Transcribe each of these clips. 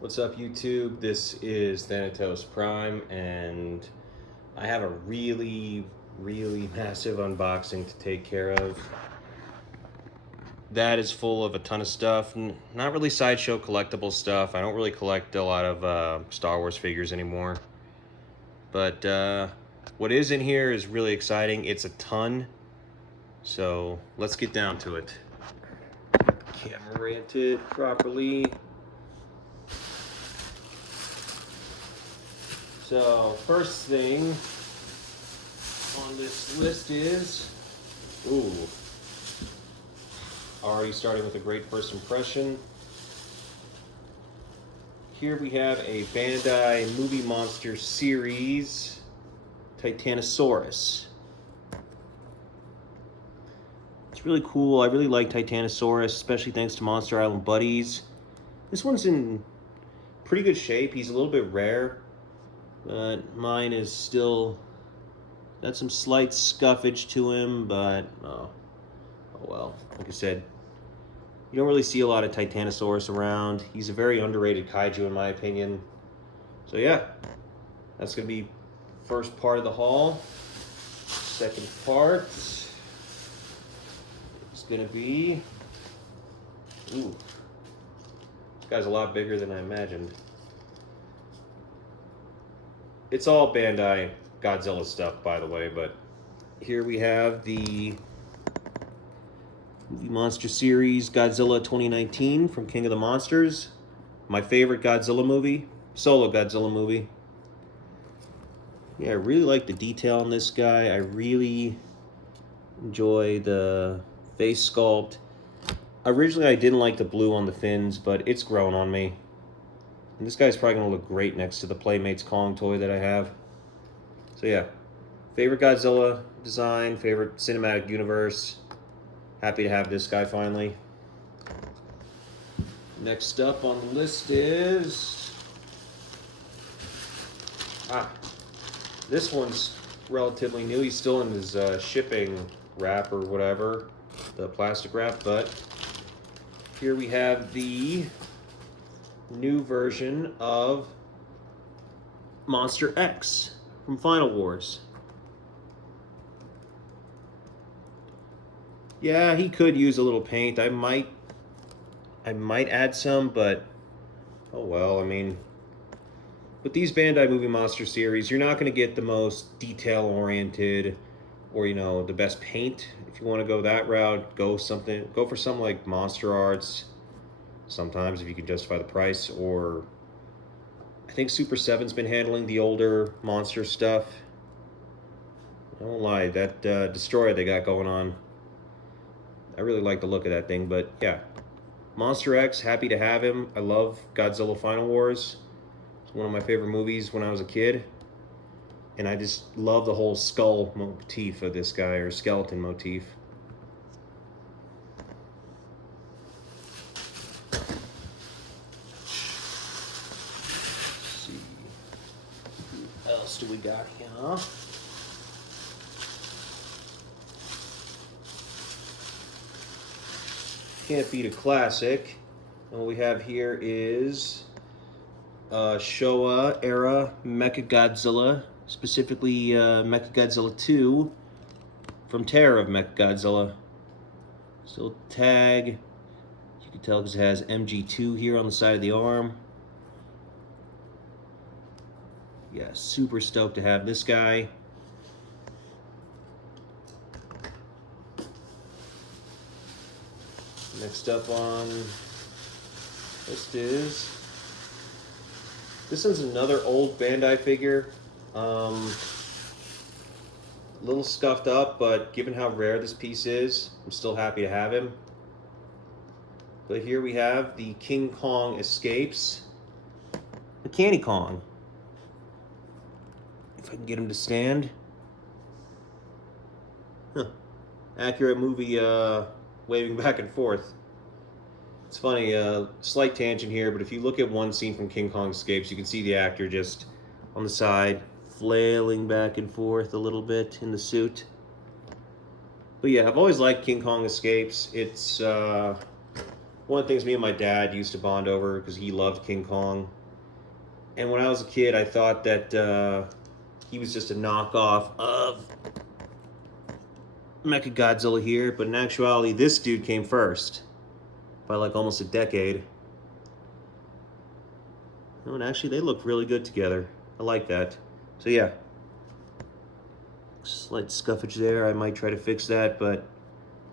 What's up, YouTube? This is Thanatos Prime, and I have a really massive unboxing to take care of. That is full of a ton of stuff, not really sideshow collectible stuff. I don't really collect a lot of Star Wars figures anymore. But what is in here is really exciting. It's a ton, so let's get down to it. Camera oriented properly. So, first thing on this list is, already starting with a great first impression. Here we have a Bandai Movie Monster Series Titanosaurus. It's really cool. I really like Titanosaurus, especially thanks to Monster Island Buddies. This one's in pretty good shape. He's a little bit rare. Mine is still got some slight scuffage to him, but oh well. Like I said, you don't really see a lot of Titanosaurus around. He's a very underrated kaiju in my opinion. So yeah, that's gonna be first part of the haul. Second part is gonna be, this guy's a lot bigger than I imagined. It's all Bandai Godzilla stuff, by the way, but here we have the Movie Monster Series Godzilla 2019 from King of the Monsters. My favorite Godzilla movie, solo Godzilla movie. Yeah, I really like the detail on this guy. I really enjoy the face sculpt. Originally, I didn't like the blue on the fins, but it's grown on me. And this guy's probably going to look great next to the Playmates Kong toy that I have. So yeah, favorite Godzilla design, favorite cinematic universe. Happy to have this guy finally. Next up on the list is... this one's relatively new. He's still in his shipping wrap or whatever, the plastic wrap, but here we have the new version of Monster X from Final Wars. Yeah, he could use a little paint. I might add some, but oh well. I mean, with these Bandai Movie Monster series, you're not going to get the most detail-oriented or, the best paint. If you want to go that route, go for something like Monster Arts. Sometimes, if you can justify the price, or I think Super 7's been handling the older monster stuff. I won't lie, that Destroyer they got going on, I really like the look of that thing. But yeah, Monster X, happy to have him. I love Godzilla Final Wars. It's one of my favorite movies when I was a kid. And I just love the whole skull motif of this guy, or skeleton motif. What else do we got here? Can't beat a classic. And what we have here is Showa era Mechagodzilla, specifically Mechagodzilla 2 from Terror of Mechagodzilla. Still tag. You can tell because it has MG2 here on the side of the arm. Yeah, super stoked to have this guy. Next up on list is, this one's another old Bandai figure. A little scuffed up, but given how rare this piece is, I'm still happy to have him. But here we have the King Kong Escapes, the Candy Kong. If I can get him to stand. Accurate movie waving back and forth. It's funny, slight tangent here, but if you look at one scene from King Kong Escapes, you can see the actor just on the side, flailing back and forth a little bit in the suit. But yeah, I've always liked King Kong Escapes. It's One of the things me and my dad used to bond over because he loved King Kong. And when I was a kid, I thought that he was just a knockoff of Mechagodzilla here, but in actuality, this dude came first by like almost a decade. Oh, and actually, they look really good together. I like that. So yeah, slight scuffage there. I might try to fix that, but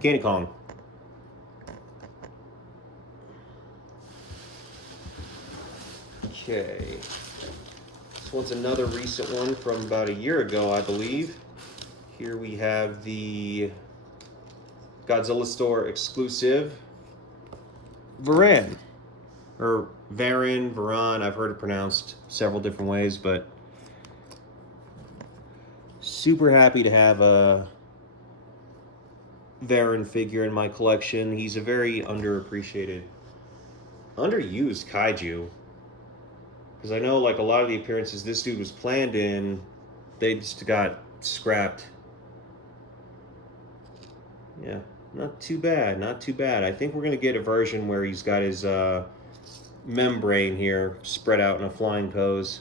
King Kong. Okay. This one's another recent one from about a year ago, I believe. Here we have the Godzilla Store exclusive Varan. Or Varan, I've heard it pronounced several different ways, but super happy to have a Varan figure in my collection. He's a very underappreciated, underused kaiju. Because I know like a lot of the appearances this dude was planned in, they just got scrapped. Yeah, not too bad, not too bad. I think we're going to get a version where he's got his membrane here spread out in a flying pose.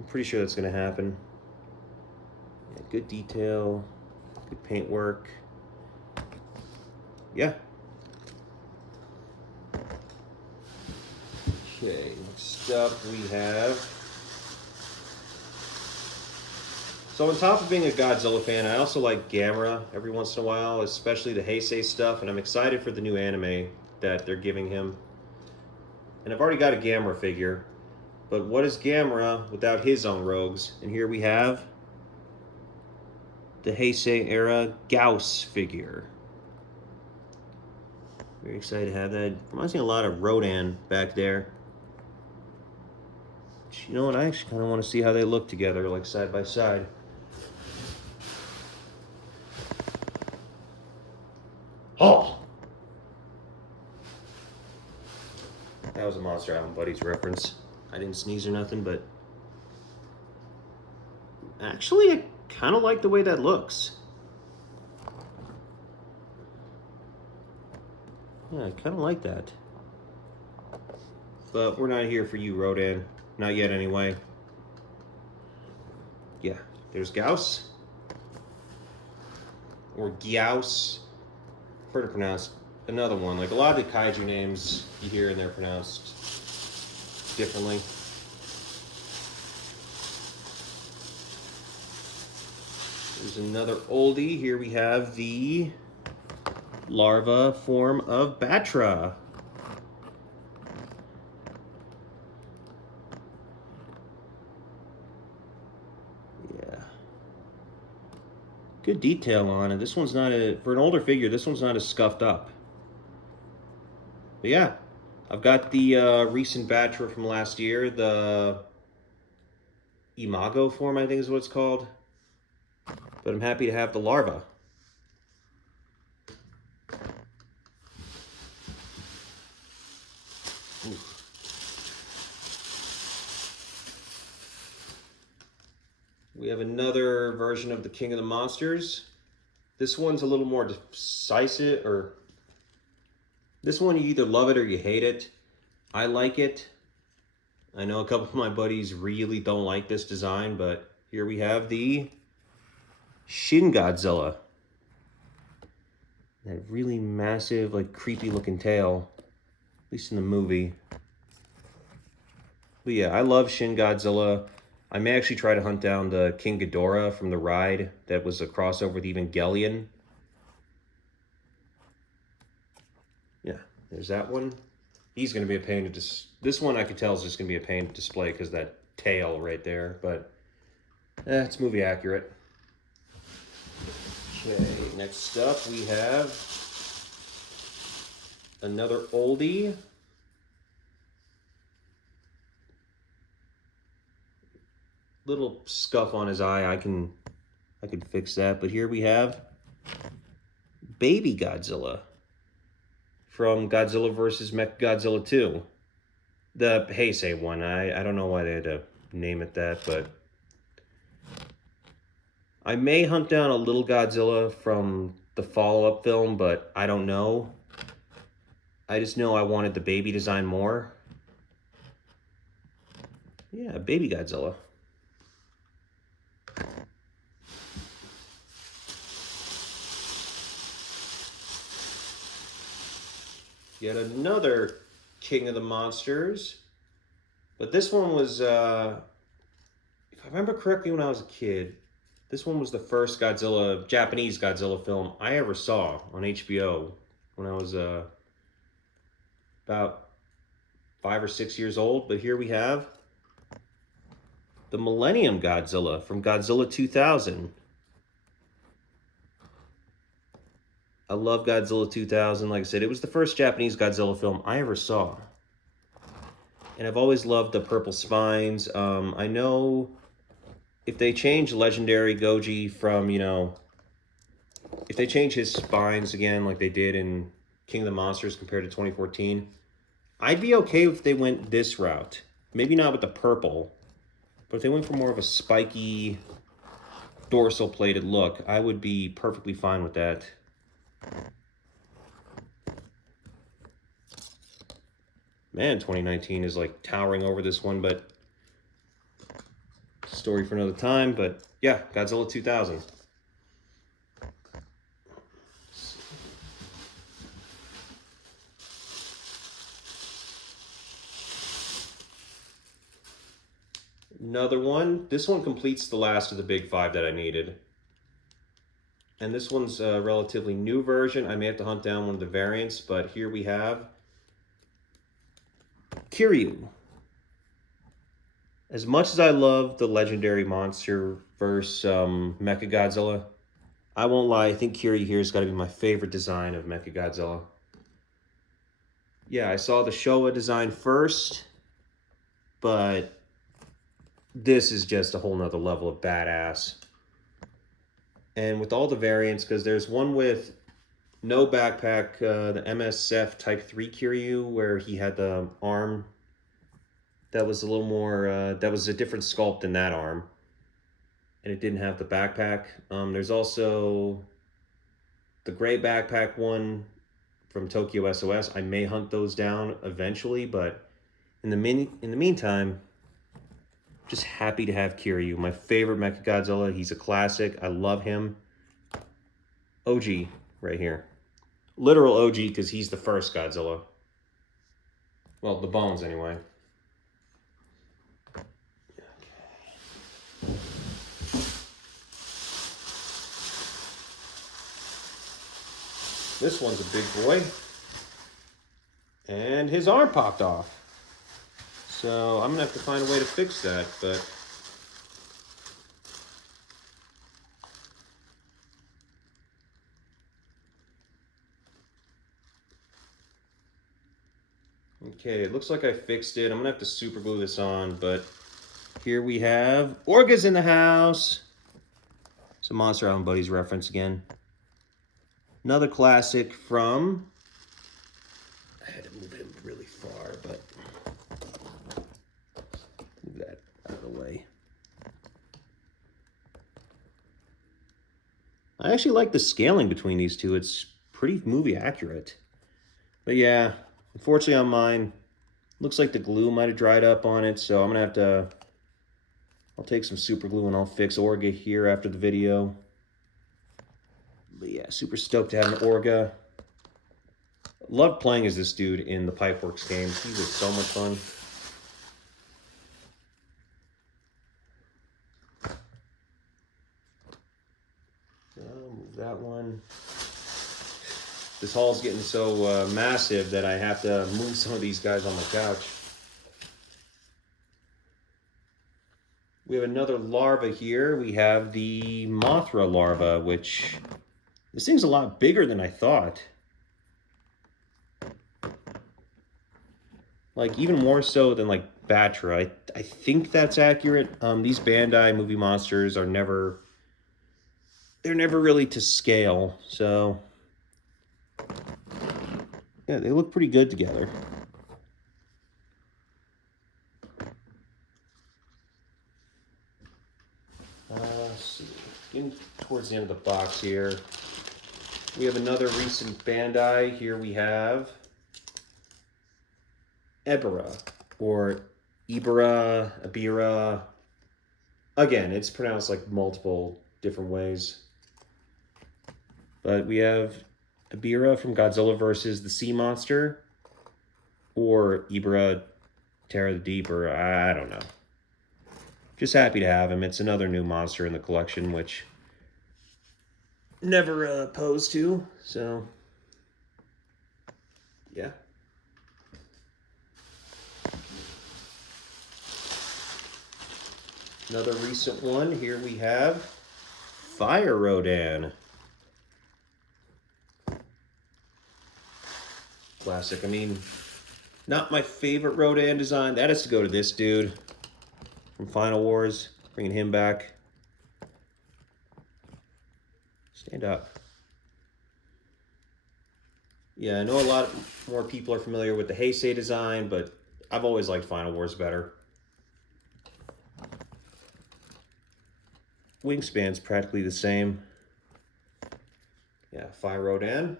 I'm pretty sure that's going to happen. Yeah, good detail, good paint work. Yeah. Okay, next up we have... So on top of being a Godzilla fan, I also like Gamera every once in a while, especially the Heisei stuff, and I'm excited for the new anime that they're giving him. And I've already got a Gamera figure, but what is Gamera without his own rogues? And here we have the Heisei era Gauss figure. Very excited to have that. Reminds me a lot of Rodan back there. You know what, I actually kind of want to see how they look together, like side by side. Oh! That was a Monster Island Buddies reference. I didn't sneeze or nothing, but... Actually, I kind of like the way that looks. Yeah, I kind of like that. But we're not here for you, Rodan. Not yet, anyway. Yeah, there's Gauss. Or Gyaos. Heard it pronounced another one. Like a lot of the kaiju names you hear and they're pronounced differently. There's another oldie. Here we have the larva form of Batra. Yeah. Good detail on it. This one's not for an older figure, this one's not as scuffed up. But yeah, I've got the recent Batra from last year, the Imago form, I think is what it's called. But I'm happy to have the larva. Ooh. We have another version of the King of the Monsters. This one's a little more decisive, or this one you either love it or you hate it. I like it. I know a couple of my buddies really don't like this design, but here we have the Shin Godzilla. That really massive, like creepy looking tail, at least in the movie. But yeah, I love Shin Godzilla. I may actually try to hunt down the King Ghidorah from the ride that was a crossover with Evangelion. Yeah, there's that one. He's going to be a pain to this one I could tell is just going to be a pain to display because that tail right there, but it's movie accurate. Okay, next up we have another oldie. Little scuff on his eye, I could fix that, but here we have Baby Godzilla from Godzilla vs. Mechagodzilla 2. The Heisei one. I don't know why they had to name it that, but I may hunt down a little Godzilla from the follow-up film, but I don't know. I just know I wanted the baby design more. Yeah, baby Godzilla. Yet another King of the Monsters. But this one was, if I remember correctly when I was a kid, this one was the first Japanese Godzilla film I ever saw on HBO when I was about 5 or 6 years old. But here we have the Millennium Godzilla from Godzilla 2000. I love Godzilla 2000. Like I said, it was the first Japanese Godzilla film I ever saw. And I've always loved the purple spines. I know if they change Legendary Goji from, if they change his spines again like they did in King of the Monsters compared to 2014, I'd be okay if they went this route. Maybe not with the purple, but if they went for more of a spiky dorsal plated look, I would be perfectly fine with that. Man, 2019 is like towering over this one, but story for another time. But yeah, Godzilla 2000. Another one. This one completes the last of the big five that I needed. And this one's a relatively new version. I may have to hunt down one of the variants, but here we have Kiryu. As much as I love the legendary monster versus Mechagodzilla, I won't lie, I think Kiryu here has got to be my favorite design of Mechagodzilla. Yeah, I saw the Showa design first, but this is just a whole nother level of badass. And with all the variants, because there's one with no backpack, the MSF Type 3 Kiryu, where he had the arm that was a little more, that was a different sculpt than that arm. And it didn't have the backpack. There's also the gray backpack one from Tokyo SOS. I may hunt those down eventually, but in the meantime, just happy to have Kiryu, my favorite Mechagodzilla. He's a classic. I love him. OG right here. Literal OG because he's the first Godzilla. Well, the bones anyway. This one's a big boy. And his arm popped off. So I'm going to have to find a way to fix that, but okay, it looks like I fixed it. I'm going to have to super glue this on, but here we have Orga's in the house. It's a Monster Island Buddies reference again. Another classic from, I had to move him really far, but move that out of the way. I actually like the scaling between these two. It's pretty movie accurate. But yeah, unfortunately on mine, looks like the glue might have dried up on it, so I'm gonna have to, I'll take some super glue and I'll fix Orga here after the video. But yeah, super stoked to have an Orga. Loved playing as this dude in the Pipeworks games. He was so much fun. I'll move that one. This haul's getting so massive that I have to move some of these guys on my couch. We have another larva here. We have the Mothra larva, which this thing's a lot bigger than I thought. Like, even more so than, like, Batra. I think that's accurate. These Bandai movie monsters are never, they're never really to scale. So, yeah, they look pretty good together. Let's see. Getting towards the end of the box here. We have another recent Bandai. Here we have Ebera, or Ibera, Ibera. Again, it's pronounced like multiple different ways. But we have Ibera from Godzilla versus the Sea Monster, or Ibera, Terror of the Deep, or I don't know. Just happy to have him. It's another new monster in the collection, which never opposed to. So, yeah. Another recent one. Here we have Fire Rodan. Classic. I mean, not my favorite Rodan design. That has to go to this dude from Final Wars. Bringing him back. Stand up. Yeah, I know a lot more people are familiar with the Heisei design, but I've always liked Final Wars better. Wingspan's practically the same. Yeah, Fire Rodan.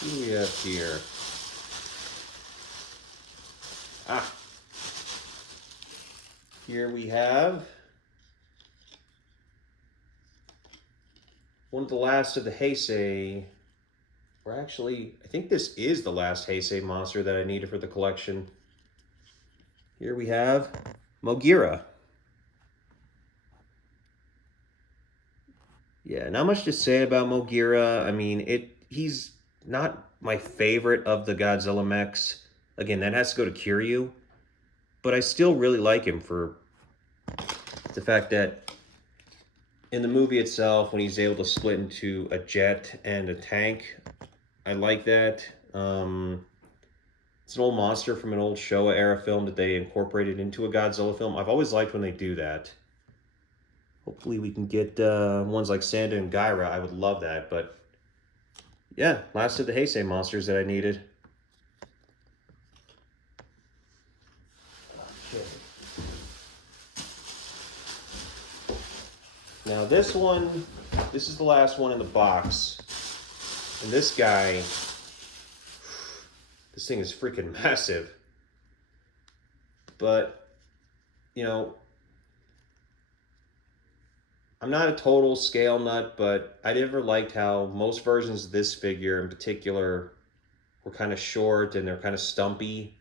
Who do we have here? Here we have one of the last of the Heisei. Or actually, I think this is the last Heisei monster that I needed for the collection. Here we have Mogira. Yeah, not much to say about Mogira. I mean, he's not my favorite of the Godzilla mechs. Again, that has to go to Kiryu. But I still really like him for the fact that in the movie itself, when he's able to split into a jet and a tank, I like that. It's an old monster from an old Showa era film that they incorporated into a Godzilla film. I've always liked when they do that. Hopefully we can get ones like Sanda and Gaira. I would love that, but yeah, last of the Heisei monsters that I needed. Okay. Now this one, this is the last one in the box. And this guy, this thing is freaking massive. But, you know, I'm not a total scale nut, but I never liked how most versions of this figure in particular were kind of short and they're kind of stumpy.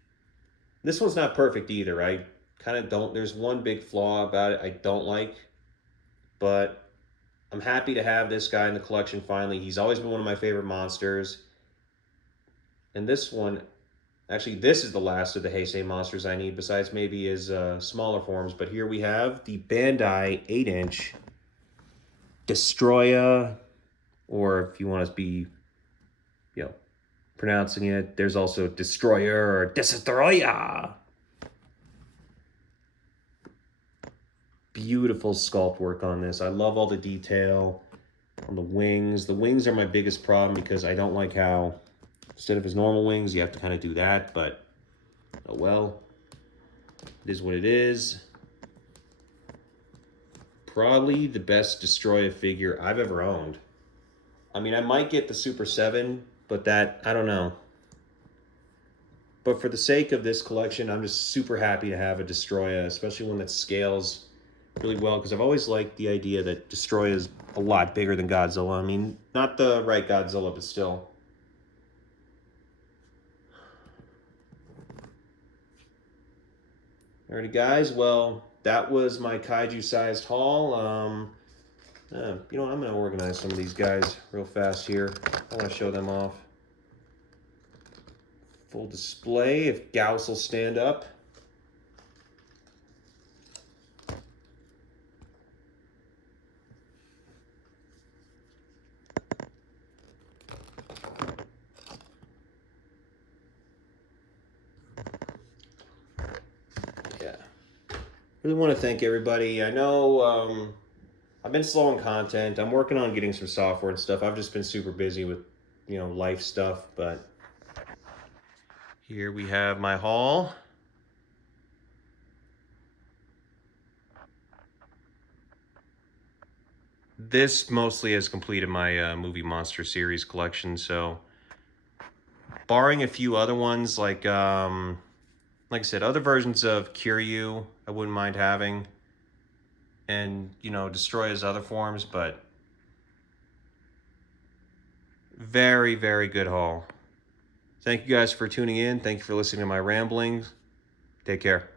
This one's not perfect either. I kind of don't, there's one big flaw about it I don't like, but I'm happy to have this guy in the collection finally. He's always been one of my favorite monsters. And this one, actually this is the last of the Heisei monsters I need, besides maybe his smaller forms. But here we have the Bandai 8-inch Destroya, or if you want to be, you know, pronouncing it, there's also Destroyer or Destroya. Beautiful sculpt work on this. I love all the detail on the wings. The wings are my biggest problem because I don't like how instead of his normal wings, you have to kind of do that, but oh well. It is what it is. Probably the best Destroya figure I've ever owned. I mean, I might get the Super 7, but that, I don't know. But for the sake of this collection, I'm just super happy to have a Destroya, especially one that scales really well, because I've always liked the idea that Destroya is a lot bigger than Godzilla. I mean, not the right Godzilla, but still. Alrighty, guys. Well, that was my kaiju-sized haul. You know, I'm going to organize some of these guys real fast here. I want to show them off. Full display, if Gauss will stand up. Yeah. Really want to thank everybody. I know I've been slow on content. I'm working on getting some software and stuff. I've just been super busy with, you know, life stuff, but here we have my haul. this mostly has completed my movie monster series collection. So, barring a few other ones like I said, other versions of Kiryu, I wouldn't mind having, and destroy his other forms. But very, very good haul. Thank you guys for tuning in. Thank you for listening to my ramblings. Take care.